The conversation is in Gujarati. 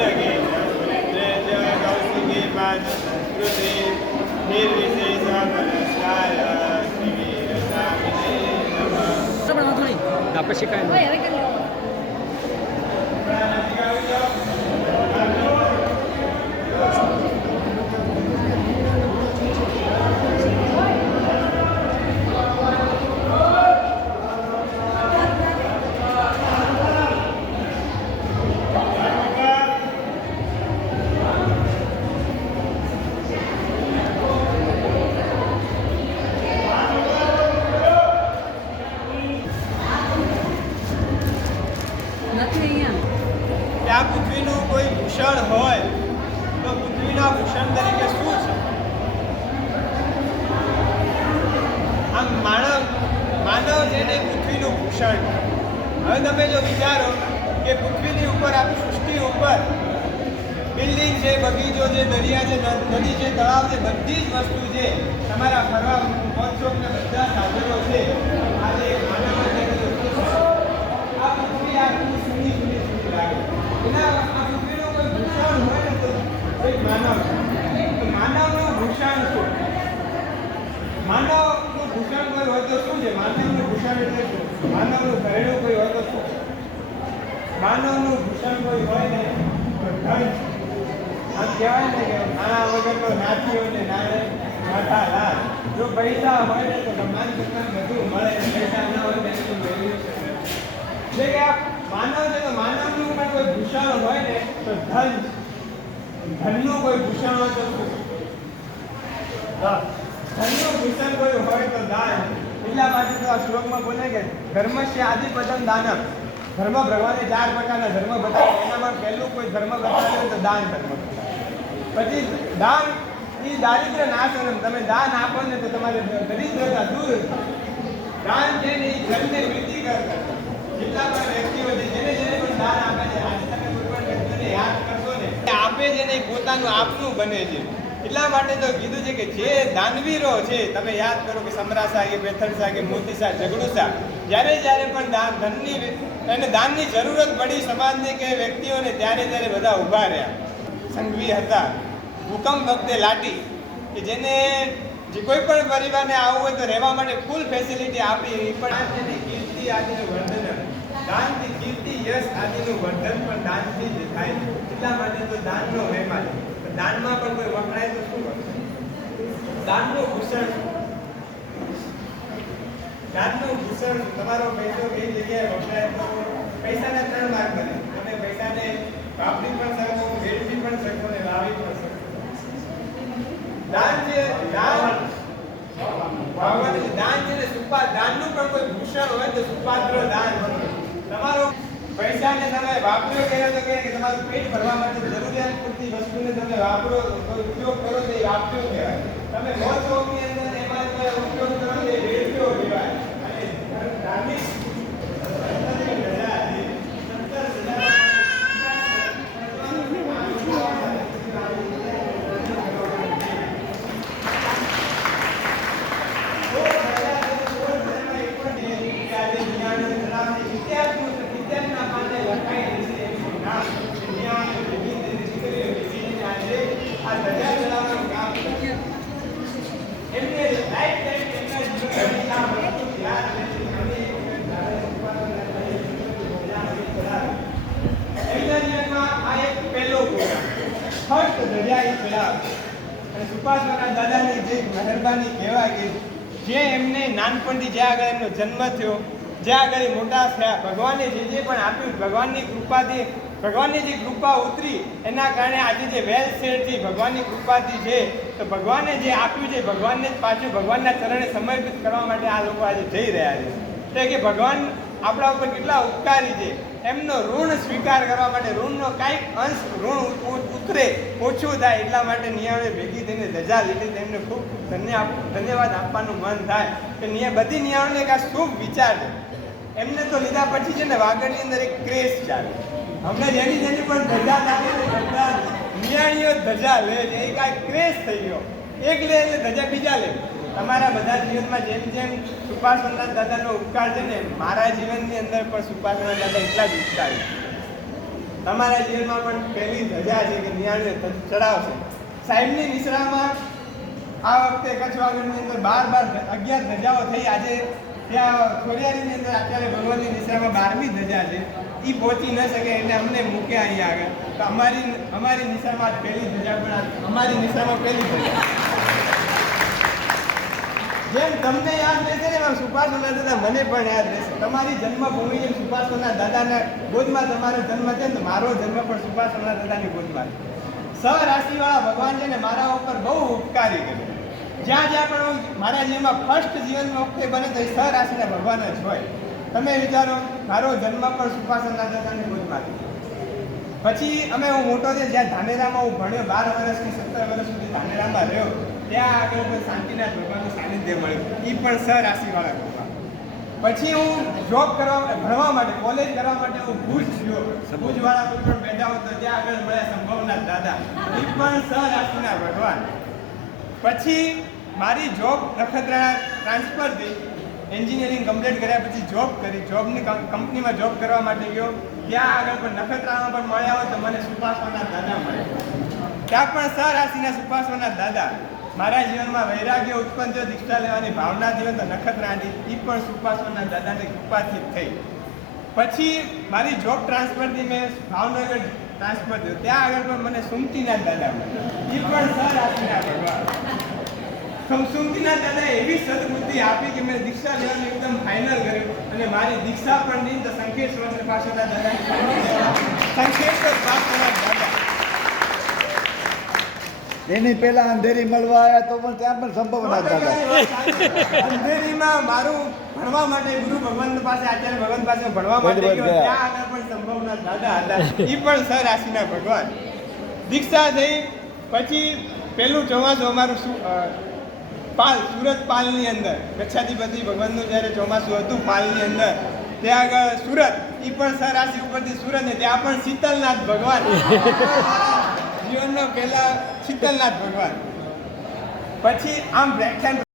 जिंदगी कौशिकी पाद कृति निर्विशेष मनस्काय श्रीवीर स्वामिने नमः। પછી કાંઈ આ પૃથ્વીનું કોઈ ભૂષણ હોય તો પૃથ્વીના ભૂષણ તરીકે શું છે? આમ માનવ છે ને પૃથ્વીનું ભૂષણ. હવે તમે જો વિચારો કે પૃથ્વીની ઉપર આ સૃષ્ટિ ઉપર બિલ્ડિંગ છે, બગીચો છે, દરિયા છે, નદી છે, તળાવ છે, બધી જ વસ્તુ છે, તમારા ફરવા મોજશોખને બધા સાધનો છે. આજે માનવ આ પૃથ્વી આ સુની સુની સુની લાગે. એના આ પૃથ્વીનું કોઈ ભૂષણ હોય ને તો એક માનવનું ભૂષણ શું? માનવનું ભૂષણ કોઈ હોય તો શું છે? માનવનું ભૂષણ એટલે શું? માનવનું ઘરેણું કોઈ હોય તો શું? માનવનું ભૂષણ કોઈ હોય ને તો ધન. આમ કહેવાય ને કે નાના વગરનો નાથીઓ ને નાને માથા લાલ. જો પૈસા હોય ને તો ભગવાન કરતા બધું મળે, પૈસા ના હોય ને તો મેળવી શકે. એટલે કે આ માનવ છે તો માનવનું પણ કોઈ ભૂષણ હોય ને તો ધન. ધનનું કોઈ ભૂષણ હોય તો શું? ધનનું ભૂષણ કોઈ હોય તો દાન. એટલા માટે તો આ શ્લોકમાં બોલે કે ધર્મસ્ય આદિપદમ દાનમ. ધર્મ ભગવાને 4 પ્રકારના ધર્મ બતાવ્યા. એનામાં પહેલું કોઈ ધર્મ બતાવ્યું તો દાન ધર્મ. પછી દાન એ દારિદ્ર્ય નાશનમ. તમે દાન આપો ને તો તમારે દરિદ્રતા દૂર. દાન છે ને એ ધનને વૃદ્ધિ કરતા. જેટલા પણ વ્યક્તિઓ છે જેને પણ દાન આપે છે, આજે તમે કોઈ પણ વ્યક્તિને યાદ કરશો ને આપે છે ને એ પોતાનું આપનું બને છે. એટલા માટે તો કીધું છે કે જે દાનવીરો છે તમે યાદ કરો કે સમરાસા કે પેથરસા કે મોતીસા ઝઘડુસા, જ્યારે પણ ધનની અને દાનની જરૂરત પડી સમાજને કે વ્યક્તિઓને ત્યારે બધા ઊભા રહ્યા. સંઘવી હતા, હુકમ વખતે લાટી કે જેને જે કોઈ પણ પરિવારને આવવું હોય તો રહેવા માટે ફૂલ ફેસિલિટી આપી. એ પણ કીર્તિ આદિનું વર્ધન. દાનથી કીર્તિ યશ આદિનું વર્ધન પણ દાનથી જ થાય છે. એટલા માટે તો દાનનો મહિમા છે. દાનમાં પણ કોઈ વપરાય તો શું કરશે? દાનનું ભૂષણ. દાનનું ભૂષણ તમારો પૈસો કઈ જગ્યાએ વપરાય તો પૈસાના 3 ભાગ બને. તમે પૈસાને વાપરી પણ શકો, વેડફી પણ શકો ને લાવી પણ શકો. દાન છે દાન છે ને દાનનું પણ કોઈ ભૂષણ હોય તો સુપાત્ર દાન. તમારો પૈસાને તમે વાપર્યો કર્યો તો કે તમારું પેટ ભરવા માટે જરૂરિયાત પૂરતી વસ્તુને તમે વાપરો, ઉપયોગ કરો તો એ વાપર્યો કહેવાય. તમે મોજ શોખની અંદર એમાં ઉપયોગ કરો તો એ વેડફ્યો કહેવાય. અને ધાર્મિક સુપાસવાના દાદાની જે મહેરબાની કહેવાય કે જે એમને નાનપણથી જ્યાં આગળ એમનો જન્મ થયો, જ્યાં આગળ મોટા થયા, ભગવાને જે પણ આપ્યું, ભગવાનની કૃપાથી, ભગવાનની જે કૃપા ઉતરી એના કારણે આજે જે વેલ સેટ છે ભગવાનની કૃપાથી છે. તો ભગવાને જે આપ્યું છે ભગવાનને જ પાછું ભગવાનના ચરણે સમર્પિત કરવા માટે આ લોકો આજે જઈ રહ્યા છે. એટલે કે ભગવાન આપણા ઉપર કેટલા ઉપકારી છે, એમનો ઋણ સ્વીકાર કરવા માટે ઋણનો કાંઈક અંશ ઋણ ઉતરે, ઓછું થાય. એટલા માટે નિયાણે ભેગી થઈને ધજા લીધી. તેમને ખૂબ ધન્યવાદ આપવાનું મન થાય કે બધી નિયાણોને એક આ શુભ વિચાર છે. એમને તો લીધા પછી છે ને વાગડની અંદર એક ક્રેઝ ચાલે. હમણાં જેની પણ ધજા લાગે ને બધા નિયાણીઓ ધજા લે છે. એ કાંઈ ક્રેઝ થઈ ગયો. એક લે એટલે ધજા બીજા લે. તમારા બધા જીવનમાં જેમ જેમ સુપાસવંતનાથ દાદાનો ઉપકાર છે ને, મારા જીવનની અંદર પણ સુપાસવંતનાથ દાદા એટલા જ ઉપકાર છે. તમારા જીવનમાં પણ પહેલી ધજા છે કે નિયાણે ચડાવશે. સાહેબની નિશ્રામાં આ વખતે કચ્છ વાગડની અંદર 11 ધજાઓ થઈ. આજે ત્યાં ખોડિયારીની અંદર અત્યારે ભગવાનની નિશ્રામાં 12મી ધજા છે. એ પહોંચી ન શકે એટલે અમને મૂક્યા અહીંયા આગળ. તો અમારી નિશ્રામાં પહેલી ધજા પણ અમારી નિશ્રામાં પહેલી ધજા. જેમ તમને યાદ રહેશે ને એમ સુભાષોના દાદા મને પણ યાદ રહેશે. તમારી જન્મભૂમિ જેમ સુભાષોના દાદાના ગોદમાં તમારો જન્મ છે ને મારો જન્મ પણ સુભાષોના દાદાની ગોદમાં. સરાશિવાળા ભગવાન છે ને મારા ઉપર બહુ ઉપકારી કર્યું. જ્યાં જ્યાં પણ હું મારા જીવનમાં ફર્સ્ટ જીવન વખતે બને તો એ સરાશિના ભગવાન જ હોય. તમે વિચારો મારો જન્મ પણ સુભાષોના દાદાની ગોદમાંથી. પછી હું મોટો છે જ્યાં ધાનેરામાં હું ભણ્યો 12 વર્ષથી 17 વર્ષ સુધી ધાનેરામાં રહ્યો. ત્યાં આગળ પણ શાંતિનાથ ભગવાનનું સાનિધ્ય મળ્યું. એ પણ સરાશિવાળા ભગવાન. પછી હું જોબ ભણવા માટે કોલેજ કરવા માટે હું ભુજ ગયો. ભુજવાળા કોઈ પણ બેઠા હોય તો ત્યાં આગળ મળ્યા સંભવનાથ દાદા. એ પણ સરાશિના ભગવાન. પછી મારી જોબ નખત્રાણા ટ્રાન્સફર થઈ. એન્જિનિયરિંગ કમ્પ્લીટ કર્યા પછી જોબ કરી. જોબની કંપનીમાં જોબ કરવા માટે ગયો. ત્યાં આગળ પણ નખત્રાણામાં પણ મળ્યા હોય તો મને સુભાષોના દાદા મળ્યા. ત્યાં પણ સરાશિના સુભાષોના દાદા. મારા જીવનમાં વૈરાગ્ય ઉત્પન્ન થયો, દીક્ષા લેવાની ભાવના થયો તો નખત્રાણાથી. એ પણ સુભાષોના દાદાની કૃપાથી થઈ. પછી મારી જોબ ટ્રાન્સફરથી મેં ભાવનગર ટ્રાન્સફર થયો. ત્યાં આગળ પણ મને સુમતીનાથ દાદા મળ્યા. એ પણ સરાશિના ભગવાન. સુમતીનાથ દાદાએ એવી સદબુદ્ધિ આપી કે મેં દીક્ષા લેવાનું એકદમ ફાઇનલ કર્યું. અને મારી દીક્ષા પણ નહીં તો સંકેશ્વર પાસેના દાદાની સંકેશ્વર પાસેના દાદા. એની પહેલા અંધેરી મળવા આવ્યા તો પણ ત્યાં પણ સંભાવના દાદા. અંધેરીમાં મારું ભણવા માટે ગુરુ ભગવાન પાસે આચાર્ય ભગવાન પાસે ભણવા માટે ગયો. ત્યાં આગળ પણ સંભાવના દાદા હતા. એ પણ સરાશિના ભગવાન. દીક્ષા થઈ પછી પહેલું ચોમાસું અમારું સુરત પાલની અંદર ગચ્છાધિપતિ ભગવાનનું જ્યારે ચોમાસું હતું પાલની અંદર ત્યાં આગળ સુરત. એ પણ સરાશિ ઉપરથી સુરત ને ત્યાં પણ શીતલનાથ ભગવાન. જીવનનો પહેલા શીતલનાથ ભગવાન. પછી આમ વ્યાખ્યાન